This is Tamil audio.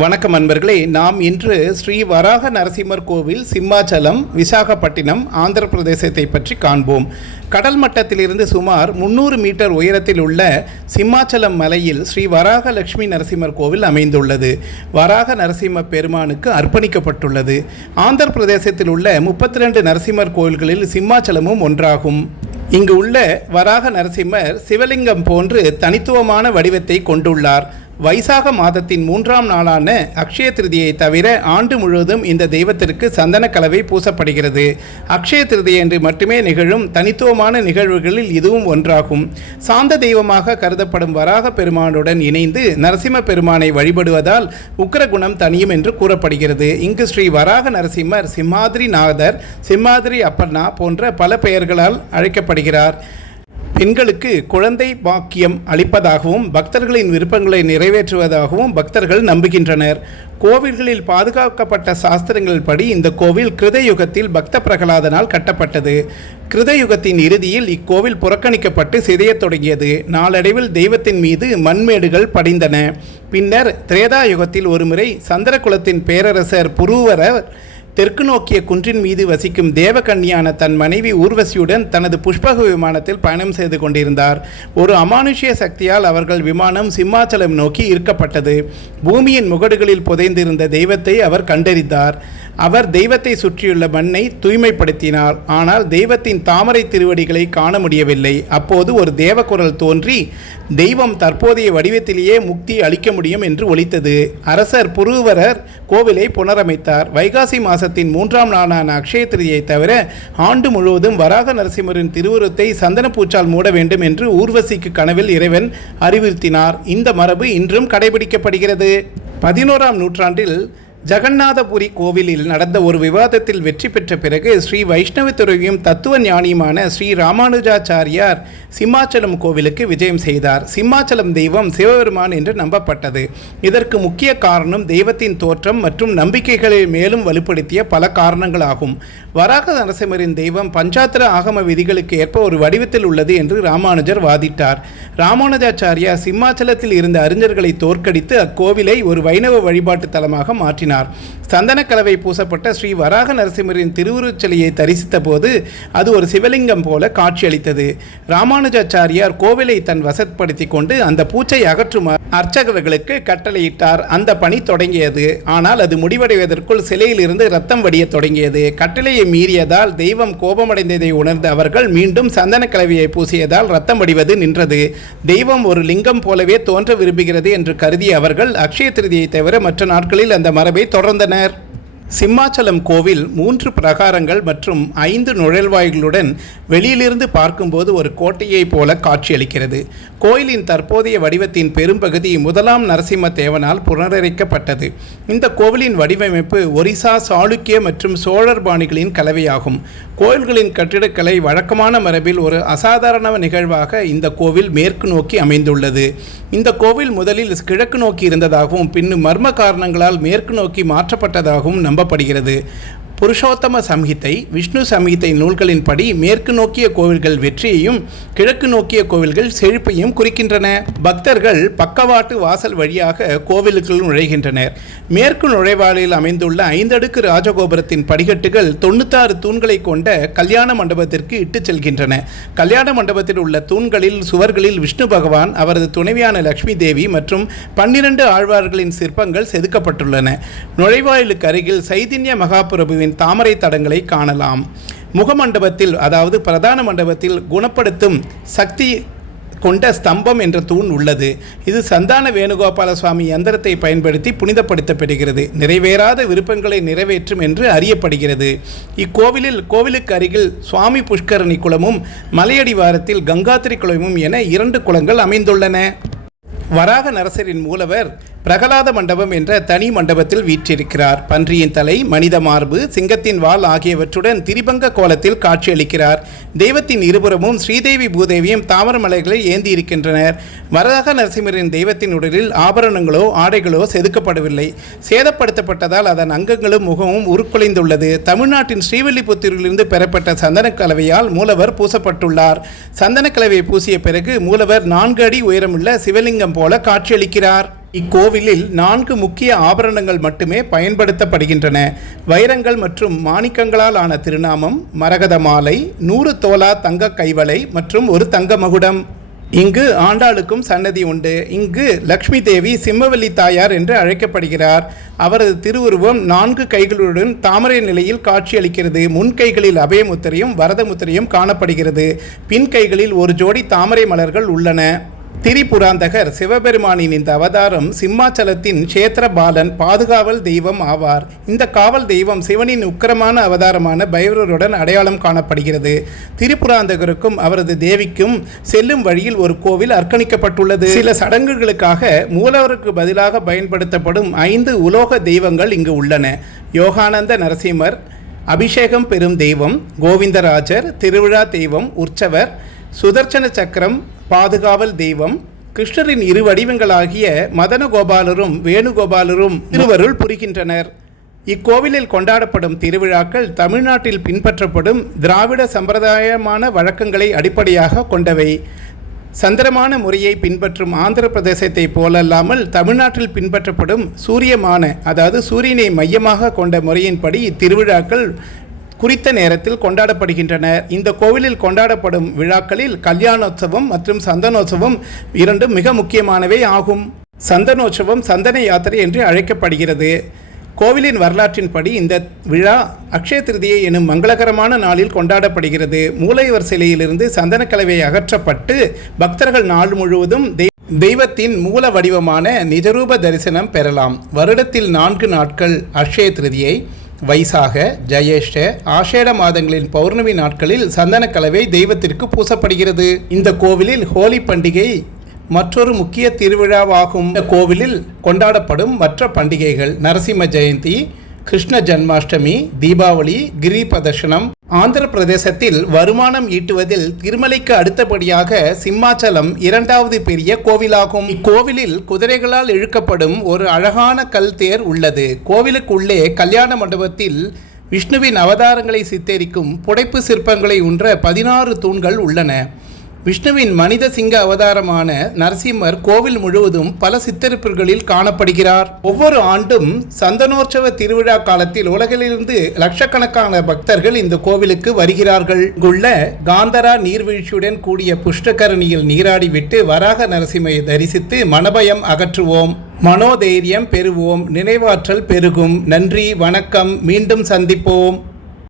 வணக்கம் அன்பர்களே, நாம் இன்று ஸ்ரீ வராக நரசிம்மர் கோவில் சிம்மாச்சலம் விசாகப்பட்டினம் ஆந்திர பிரதேசத்தை பற்றி காண்போம். கடல் மட்டத்திலிருந்து சுமார் 300 மீட்டர் உயரத்தில் உள்ள சிம்மாச்சலம் மலையில் ஸ்ரீ வராக லட்சுமி நரசிம்மர் கோவில் அமைந்துள்ளது. வராக நரசிம்ம பெருமானுக்கு அர்ப்பணிக்கப்பட்டுள்ளது. ஆந்திர பிரதேசத்தில் உள்ள 32 நரசிம்மர் கோவில்களில் சிம்மாச்சலமும் ஒன்றாகும். இங்கு உள்ள வராக நரசிம்மர் சிவலிங்கம் போன்று தனித்துவமான வடிவத்தை கொண்டுள்ளார். வைசாக மாதத்தின் 3ஆம் நாளான அக்ஷய திருதியை தவிர ஆண்டு முழுவதும் இந்த தெய்வத்திற்கு சந்தன கலவை பூசப்படுகிறது. அக்ஷய திருதியை என்று மட்டுமே நிகழும் தனித்துவமான நிகழ்வுகளில் இதுவும் ஒன்றாகும். சாந்த தெய்வமாக கருதப்படும் வராக பெருமானுடன் இணைந்து நரசிம்ம பெருமானை வழிபடுவதால் உக்கிரகுணம் தனியும் என்று கூறப்படுகிறது. இங்கு ஸ்ரீ வராக நரசிம்மர் சிம்மாதிரி நாதர், சிம்மாதிரி அப்பண்ணா போன்ற பல பெயர்களால் அழைக்கப்படுகிறார். பெண்களுக்கு குழந்தை பாக்கியம் அளிப்பதாகவும் பக்தர்களின் விருப்பங்களை நிறைவேற்றுவதாகவும் பக்தர்கள் நம்புகின்றனர். கோவில்களில் பாதுகாக்கப்பட்ட சாஸ்திரங்கள் படி இந்த கோவில் கிருதயுகத்தில் பக்த பிரகலாதனால் கட்டப்பட்டது. கிருதயுகத்தின் இறுதியில் இக்கோவில் புறக்கணிக்கப்பட்டு சிதையத் தொடங்கியது. நாளடைவில் தெய்வத்தின் மீது மண்மேடுகள் படிந்தன. பின்னர் திரேதா யுகத்தில் ஒருமுறை சந்திரகுலத்தின் பேரரசர் புரூவரர் தெற்கு நோக்கிய குன்றின் மீது வசிக்கும் தேவகன்னியான தன் மனைவி ஊர்வசியுடன் தனது புஷ்பக விமானத்தில் பயணம் செய்து கொண்டிருந்தார். ஒரு அமானுஷ்ய சக்தியால் அவர்கள் விமானம் சிம்மாச்சலம் நோக்கி ஈர்க்கப்பட்டது. பூமியின் முகடுகளில் புதைந்திருந்த தெய்வத்தை அவர் கண்டறிந்தார். அவர் தெய்வத்தை சுற்றியுள்ள மண்ணை தூய்மைப்படுத்தினார். ஆனால் தெய்வத்தின் தாமரை திருவடிகளை காண முடியவில்லை. அப்போது ஒரு தேவக்குரல் தோன்றி தெய்வம் தற்போதைய வடிவத்திலேயே முக்தி அளிக்க முடியும் என்று ஒலித்தது. அரசர் புரூவரர் கோவிலை புனரமைத்தார். வைகாசி மாதத்தின் 3ஆம் நாளான அக்ஷய திருதியை தவிர ஆண்டு முழுவதும் வராக நரசிம்மரின் திருவுருவத்தை சந்தனப்பூச்சால் மூட வேண்டும் என்று ஊர்வசிக்கு கனவில் இறைவன் அறிவுறுத்தினார். இந்த மரபு இன்றும் கடைபிடிக்கப்படுகிறது. 11ஆம் நூற்றாண்டில் ஜெகநாதபுரி கோவிலில் நடந்த ஒரு விவாதத்தில் வெற்றி பெற்ற பிறகு ஸ்ரீ வைஷ்ணவ துறவியும் தத்துவ ஞானியுமான ஸ்ரீ ராமானுஜாச்சாரியார் சிம்மாச்சலம் கோவிலுக்கு விஜயம் செய்தார். சிம்மாச்சலம் தெய்வம் சிவபெருமான் என்று நம்பப்பட்டது. இதற்கு முக்கிய காரணம் தெய்வத்தின் தோற்றம் மற்றும் நம்பிக்கைகளை மேலும் வலுப்படுத்திய பல காரணங்களாகும். வராக நரசிம்மரின் தெய்வம் பஞ்சாத்திர ஆகம விதிகளுக்கு ஏற்ப ஒரு வடிவத்தில் உள்ளது என்று ராமானுஜர் வாதிட்டார். ராமானுஜாச்சாரியார் சிம்மாச்சலத்தில் இருந்த அறிஞர்களை தோற்கடித்து அக்கோவிலை ஒரு வைணவ வழிபாட்டு தலமாக மாற்றினார். சந்தன கலவை பூசப்பட்ட ஸ்ரீ வராக நரசிம்மரின் திருவுருச்சிலையை தரிசித்த போது அது ஒரு சிவலிங்கம் போல காட்சியளித்தது. ராமானுஜாச்சாரியார் கோவிலை தன் வசப்படுத்தி கொண்டு அந்த பூச்சை அகற்றுமாறு அர்ச்சகர்களுக்கு கட்டளையிட்டார். அந்த பணி தொடங்கியது. ஆனால் அது முடிவடைவதற்குள் சிலையில் இருந்து ரத்தம் வடிய தொடங்கியது. கட்டளையை மீறியதால் தெய்வம் கோபமடைந்ததை உணர்ந்த அவர்கள் மீண்டும் சந்தன கலவையை பூசியதால் ரத்தம் வடிவது நின்றது. தெய்வம் ஒரு லிங்கம் போலவே தோன்ற விரும்புகிறது என்று கருதிய அவர்கள் அக்ஷய திருதியை தவிர மற்ற நாட்களில் அந்த மரபை தொடர்ந்தனர். சிம்மாச்சலம் கோவில் 3 பிரகாரங்கள் மற்றும் 5 நுழைவாயில்களுடன் வெளியிலிருந்து பார்க்கும்போது ஒரு கோட்டையை போல காட்சியளிக்கிறது. கோயிலின் தற்போதைய வடிவத்தின் பெரும்பகுதி 1ஆம் நரசிம்ம தேவனால் புனரமைக்கப்பட்டது. இந்த கோவிலின் வடிவமைப்பு ஒரிசா, சாளுக்கிய மற்றும் சோழர் பாணிகளின் கலவையாகும். கோயில்களின் கட்டிடக்கலை வழக்கமான மரபில் ஒரு அசாதாரண நிகழ்வாக இந்த கோவில் மேற்கு நோக்கி அமைந்துள்ளது. இந்த கோவில் முதலில் கிழக்கு நோக்கி இருந்ததாகவும் பின்னும் மர்ம காரணங்களால் மேற்கு நோக்கி மாற்றப்பட்டதாகவும் நம்பப்படுகிறது. புருஷோத்தம சம்ஹிதை, விஷ்ணு சம்ஹிதை நூல்களின் படி மேற்கு நோக்கிய கோவில்கள் வெற்றியையும் கிழக்கு நோக்கிய கோவில்கள் செழிப்பையும் குறிக்கின்றன. பக்தர்கள் பக்கவாட்டு வாசல் வழியாக கோவிலுக்குள் நுழைகின்றனர். மேற்கு நுழைவாயிலில் அமைந்துள்ள 5 அடுக்கு ராஜகோபுரத்தின் படிக்கட்டுகள் 96 தூண்களை கொண்ட கல்யாண மண்டபத்திற்கு இட்டுச் செல்கின்றன. கல்யாண மண்டபத்தில் உள்ள தூண்களில் சுவர்களில் விஷ்ணு பகவான், அவரது துணைவியான லட்சுமி தேவி மற்றும் 12 ஆழ்வார்களின் சிற்பங்கள் செதுக்கப்பட்டுள்ளன. நுழைவாயிலுக்கு அருகில் சைதன்ய மகாபிரபுவின் தாமரை தடங்களை காணலாம். முகமண்டபத்தில், அதாவது பிரதான மண்டபத்தில் குணப்படுத்தும் சக்தி கொண்ட ஸ்தம்பம் என்ற தூண் உள்ளது. இது சந்தான வேணுகோபால சுவாமி யந்திரத்தை பயன்படுத்தி புனிதப்படுத்தப்படுகிறது. நிறைவேறாத விருப்பங்களை நிறைவேற்றும் என்று அறியப்படுகிறது. இக்கோவிலில் கோவிலுக்கு அருகில் சுவாமி புஷ்கரணி குளமும் மலையடிவாரத்தில் கங்காத்திரி குளமும் என 2 குளங்கள் அமைந்துள்ளன. வராக நரசரின் மூலவர் பிரகலாத மண்டபம் என்ற தனி மண்டபத்தில் வீற்றிருக்கிறார். பன்றியின் தலை, மனித மார்பு, சிங்கத்தின் வால் ஆகியவற்றுடன் திரிபங்க கோலத்தில் காட்சியளிக்கிறார். தெய்வத்தின் இருபுறமும் ஸ்ரீதேவி பூதேவியும் தாமர மலைகளை ஏந்தி இருக்கின்றனர். வராக நரசிம்மரின் தெய்வத்தின் உடலில் ஆபரணங்களோ ஆடைகளோ செதுக்கப்படவில்லை. சேதப்படுத்தப்பட்டதால் அதன் அங்கங்களும் முகமும் உருக்குலைந்துள்ளது. தமிழ்நாட்டின் ஸ்ரீவில்லிபுத்தூரிலிருந்து பெறப்பட்ட சந்தன கலவையால் மூலவர் பூசப்பட்டுள்ளார். சந்தன கலவையை பூசிய பிறகு மூலவர் 4 அடி உயரமுள்ள சிவலிங்கம் போல காட்சியளிக்கிறார். இக்கோவிலில் 4 முக்கிய ஆபரணங்கள் மட்டுமே பயன்படுத்தப்படுகின்றன. வைரங்கள் மற்றும் மாணிக்கங்களால் ஆன திருநாமம், மரகத மாலை, 100 தோலா தங்க கைவளை மற்றும் ஒரு தங்க மகுடம். இங்கு ஆண்டாளுக்கும் சன்னதி உண்டு. இங்கு லக்ஷ்மி தேவி சிம்மவல்லி தாயார் என்று அழைக்கப்படுகிறார். அவரது திருவுருவம் 4 கைகளுடன் தாமரை நிலையில் காட்சியளிக்கிறது. முன் கைகளில் அபயமுத்திரையும் வரதமுத்திரையும் காணப்படுகிறது. பின் கைகளில் ஒரு ஜோடி தாமரை மலர்கள் உள்ளன. திரிபுராந்தகர் சிவபெருமானின் இந்த அவதாரம் சிம்மாச்சலத்தின் க்ஷேத்திரபாலன், பாதுகாவல் தெய்வம் ஆவார். இந்த காவல் தெய்வம் சிவனின் உக்கிரமான அவதாரமான பைரவருடன் அடையாளம் காணப்படுகிறது. திரிபுராந்தகருக்கும் அவரது தேவிக்கும் செல்லும் வழியில் ஒரு கோவில் அர்ப்பணிக்கப்பட்டுள்ளது. சில சடங்குகளுக்காக மூலவருக்கு பதிலாக பயன்படுத்தப்படும் 5 உலோக தெய்வங்கள் இங்கு உள்ளன. யோகானந்த நரசிம்மர், அபிஷேகம் பெறும் தெய்வம் கோவிந்தராஜர், திருவிழா தெய்வம் உற்சவர், சுதர்சன சக்கரம் பாதுகாவல் தெய்வம், கிருஷ்ணரின் 2 வடிவங்களாகிய மதனகோபாலரும் வேணுகோபாலரும் திருவருள் புரிகின்றனர். இக்கோவிலில் கொண்டாடப்படும் திருவிழாக்கள் தமிழ்நாட்டில் பின்பற்றப்படும் திராவிட சம்பிரதாயமான வழக்கங்களை அடிப்படையாக கொண்டவை. சந்திரமான முறையை பின்பற்றும் ஆந்திர பிரதேசத்தை போலல்லாமல் தமிழ்நாட்டில் பின்பற்றப்படும் சூரியமான, அதாவது சூரியனை மையமாக கொண்ட முறையின்படி இத்திருவிழாக்கள் குறித்த நேரத்தில் கொண்டாடப்படுகின்றன. இந்த கோவிலில் கொண்டாடப்படும் விழாக்களில் கல்யாணோற்சவம் மற்றும் சந்தனோற்சவம் 2 மிக முக்கியமானவை ஆகும். சந்தனோற்சவம் சந்தன யாத்திரை என்று அழைக்கப்படுகிறது. கோவிலின் வரலாற்றின்படி இந்த விழா அக்ஷய திருதியை எனும் மங்களகரமான நாளில் கொண்டாடப்படுகிறது. மூலவர் சிலையிலிருந்து சந்தனக்கலவை அகற்றப்பட்டு பக்தர்கள் நாள் முழுவதும் தெய்வத்தின் மூல வடிவமான நிஜரூப தரிசனம் பெறலாம். வருடத்தில் 4 நாட்கள் அக்ஷய திருதியை, வைசாக, ஜயேஷ்ட, ஆஷேட மாதங்களின் பௌர்ணமி நாட்களில் சந்தனக்கலவை தெய்வத்திற்கு பூசப்படுகிறது. இந்த கோவிலில் ஹோலி பண்டிகை மற்றொரு முக்கிய திருவிழாவாகும். இந்த கோவிலில் கொண்டாடப்படும் மற்ற பண்டிகைகள் நரசிம்ம ஜெயந்தி, கிருஷ்ண ஜன்மாஷ்டமி, தீபாவளி, கிரி பிரதர்ஷனம். ஆந்திர பிரதேசத்தில் வருமானம் ஈட்டுவதில் திருமலைக்கு அடுத்தபடியாக சிம்மாச்சலம் 2வது பெரிய கோவிலாகும். இக்கோவிலில் குதிரைகளால் இழுக்கப்படும் ஒரு அழகான கல் தேர் உள்ளது. கோவிலுக்குள்ளே கல்யாண மண்டபத்தில் விஷ்ணுவின் அவதாரங்களை சித்தரிக்கும் புடைப்பு சிற்பங்களை உன்ற 16 தூண்கள் உள்ளன. விஷ்ணுவின் மனித சிங்க அவதாரமான நரசிம்மர் கோவில் முழுவதும் பல சித்தரிப்புகளில் காணப்படுகிறார். ஒவ்வொரு ஆண்டும் சந்தனோற்சவ திருவிழா காலத்தில் உலகிலிருந்து லட்சக்கணக்கான பக்தர்கள் இந்த கோவிலுக்கு வருகிறார்கள். இங்குள்ள காந்தரா நீர்வீழ்ச்சியுடன் கூடிய புஷ்டகரணியில் நீராடிவிட்டு வராக நரசிம்மையை தரிசித்து மனபயம் அகற்றுவோம், மனோதைரியம் பெறுவோம், நினைவாற்றல் பெருகும். நன்றி, வணக்கம். மீண்டும் சந்திப்போம்.